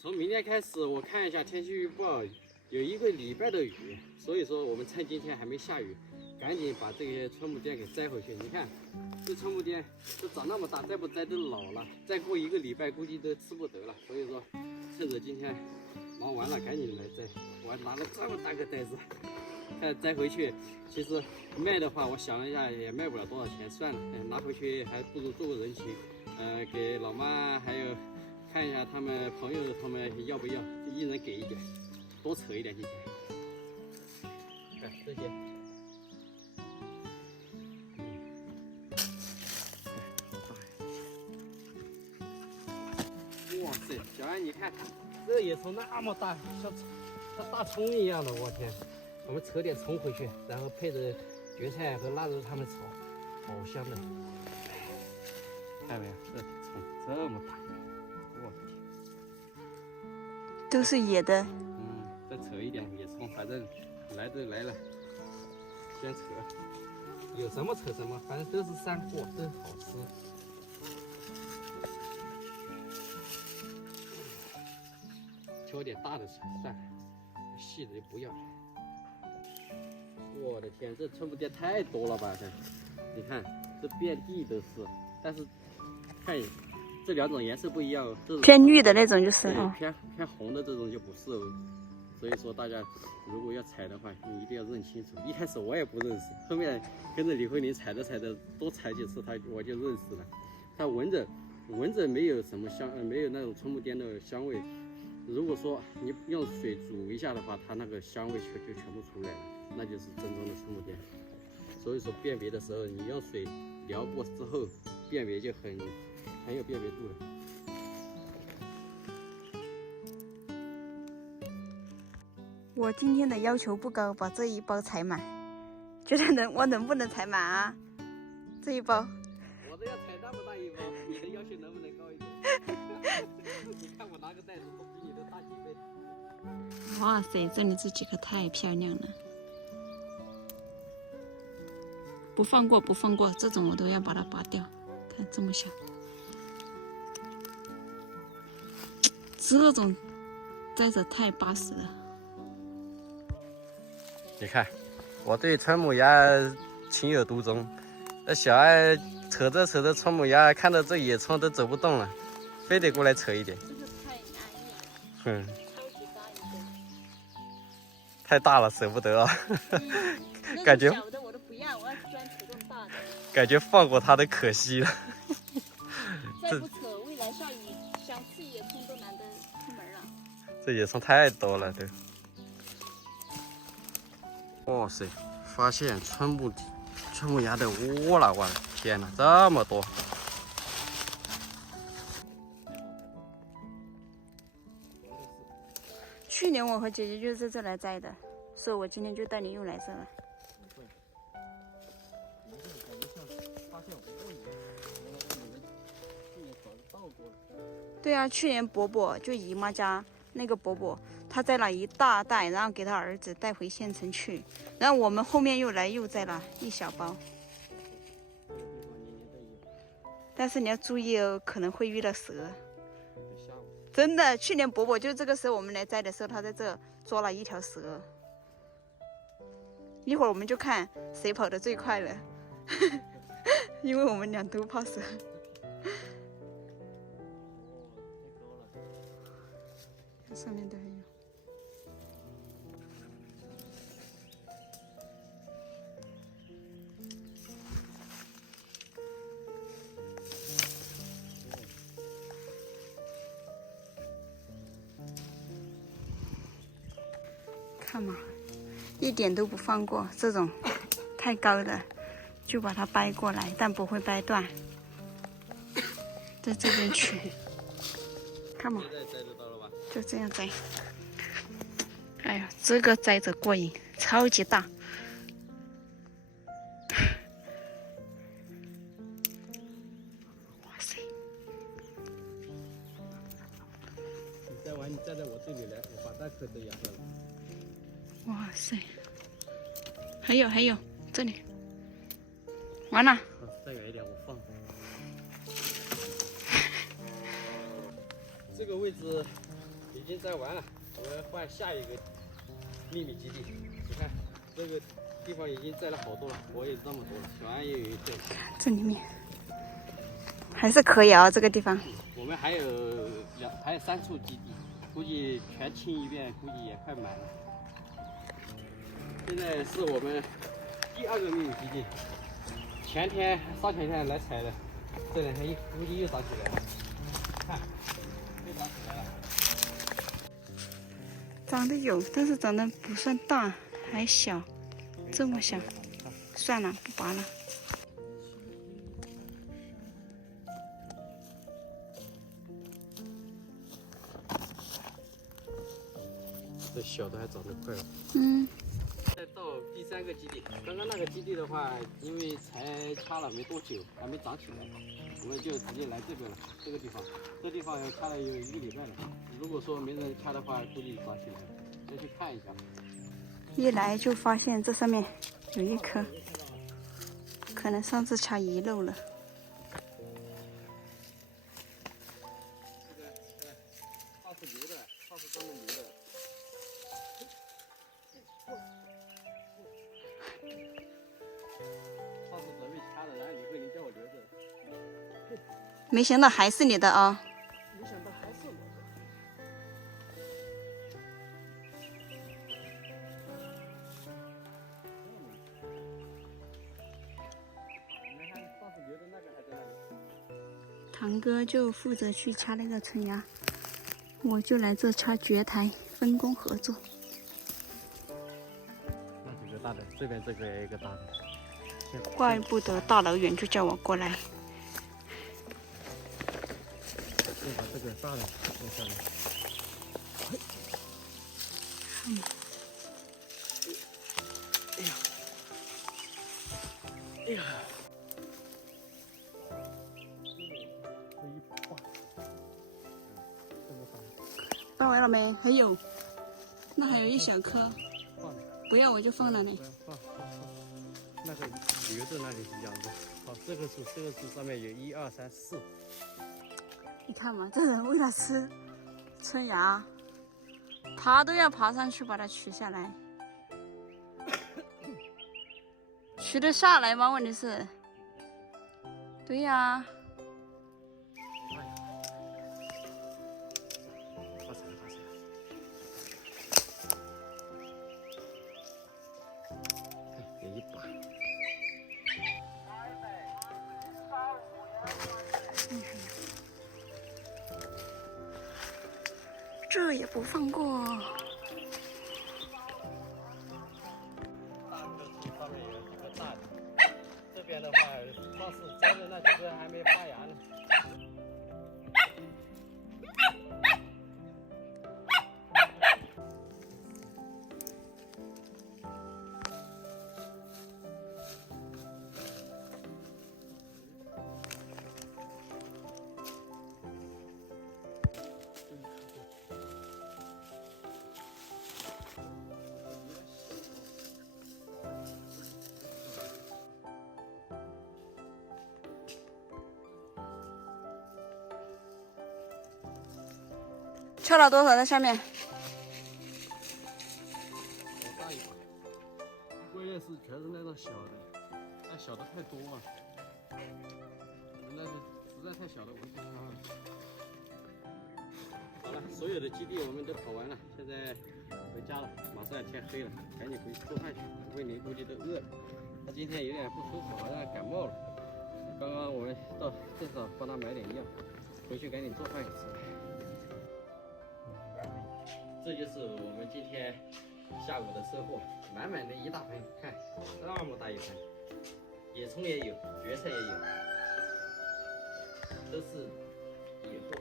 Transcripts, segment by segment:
从明天开始，我看一下天气预报，有1个礼拜的雨，所以说我们趁今天还没下雨，赶紧把这些春木鳖给摘回去。你看，这春木鳖都长那么大，再不摘都老了，再过1个礼拜估计都吃不得了。所以说，趁着今天忙完了，赶紧来摘。我还拿了这么大个袋子，看摘回去，其实卖的话，我想了一下也卖不了多少钱，算了，拿回去还不如做个人情，给老妈还有。看一下他们朋友他们要不要，就一人给一点，多扯一点进去。看这些，哇塞，小安你看，这野葱那么大，像大葱一样的，我天！我们扯点葱回去，然后配着蕨菜和腊肉他们炒，好香的。看到没有，这葱这么大。我天，都是野的。再扯一点野葱，反正来都来了，先扯，有什么扯什么，反正都是山货，都好吃。挑点大的吃，算了，细的就不要了。我的天，这春木鳖太多了吧？这，你看，这遍地都是，但是看。这2种颜色不一样，这种偏绿的那种就是哦，偏红的这种就不是哦。所以说大家如果要采的话，你一定要认清楚。一开始我也不认识，后面跟着李慧玲采的，多采几次，我就认识了。它闻着没有什么香，没有那种春木鳖的香味。如果说你用水煮一下的话，它那个香味就全部出来了，那就是真正的春木鳖。所以说辨别的时候，你用水撩过之后，辨别就很有辨别度了。我今天的要求不高，把这一包采满，觉得我能不能采满啊？这一包。我都要采那么大一包，你的要求能不能高一点？你看我拿个袋子都比你的大几倍。哇塞，这里这几个太漂亮了，不放过不放过，这种我都要把它拔掉。看这么小。这种摘着太巴适了。你看，我对春母鸭情有独钟。那小爱扯着春母鸭，看到这野葱都走不动了，非得过来扯一点。这个太安逸了。超级大一个。太大了，舍不得啊。感觉小的我都不要，我要专扯这种大的。感觉放过它的可惜了。再不扯，未来下雨想吃野葱都难得出门了。这野葱太多了都。哇塞，发现春木芽的窝了！我的天哪，这么多！去年我和姐姐就是在这来摘的，所以我今天就带你又来这了。对啊，去年伯伯就姨妈家那个伯伯，他摘了一大袋，然后给他儿子带回县城去，然后我们后面又摘了一小包。但是你要注意哦，可能会遇到蛇。真的，去年伯伯就这个时候我们来摘的时候，他在这捉了一条蛇。一会儿我们就看谁跑得最快了，因为我们俩都怕蛇。上面都还有。看嘛，一点都不放过，这种太高的就把它掰过来，但不会掰断，在这边取。看嘛，就这样摘。哎呀，这个摘着过瘾，超级大。哇塞！你摘完，你站在我这里来，我把那颗都咬掉了。哇塞！还有，这里。完了。再远一点，我放。这个位置已经摘完了，我们换下一个秘密基地。你看这个地方已经摘了好多了，我也这么多了，小安也有一对。这里面还是可以啊，这个地方。我们还有3处基地，估计全清一遍，估计也快满了。现在是我们第2个秘密基地，上前天来采的，这2天估计又长起来了，看，又长起来了。长得有，但是长得不算大，还小，这么小。算了，不拔了。这小的还长得快了。再到第3个基地，刚刚那个基地的话，因为才掐了没多久，还没长起来，我们就直接来这边了。这个地方要掐了有1个礼拜了。如果说没人掐的话，估计长起来了。再去看一下。一来就发现这上面有一颗，可能上次掐遗漏了。这个，上次留的，上次专门留的。上次准备掐的，然后李慧玲叫我留着。没想到还是你的啊！没想到还是我的。你看上次留的那个还在那里。堂哥就负责去掐那个春芽，我就来这掐蕨苔，分工合作。那几个大的，这边这个也有一个大的。怪不得大老远就叫我过来。先把这个大的弄下来。哎呀！哎呀！拔完了没？还有，那还有一小颗，不要我就放了呢。放，那个留着那里养着。好，这个树上面有1、2、3、4。你看嘛，这人为了吃春芽，爬都要爬上去把它取下来。取得下来吗？问题是。对呀。发财了！有一把。这也不放过。大个树上面有几个大的，这边的话，上次摘的那几个还没发芽呢。敲了多少在下面？好大一把，关键是全是那种小的，那小的太多了，那是实在太小了，我就不挑了。好了，所有的基地我们都跑完了，现在回家了，马上要天黑了，赶紧回去做饭去。慧玲估计都饿了，她今天有点不舒服，好像感冒了。刚刚我们到镇上帮她买点药，回去赶紧做饭给吃。这就是我们今天下午的收获，满满的一大盆，看这么大一盆，野葱也有，蕨菜也有，都是野货，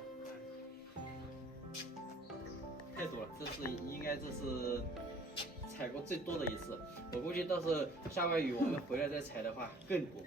太多了，这是采过最多的一次，我估计到时候下完雨我们回来再采的话更多。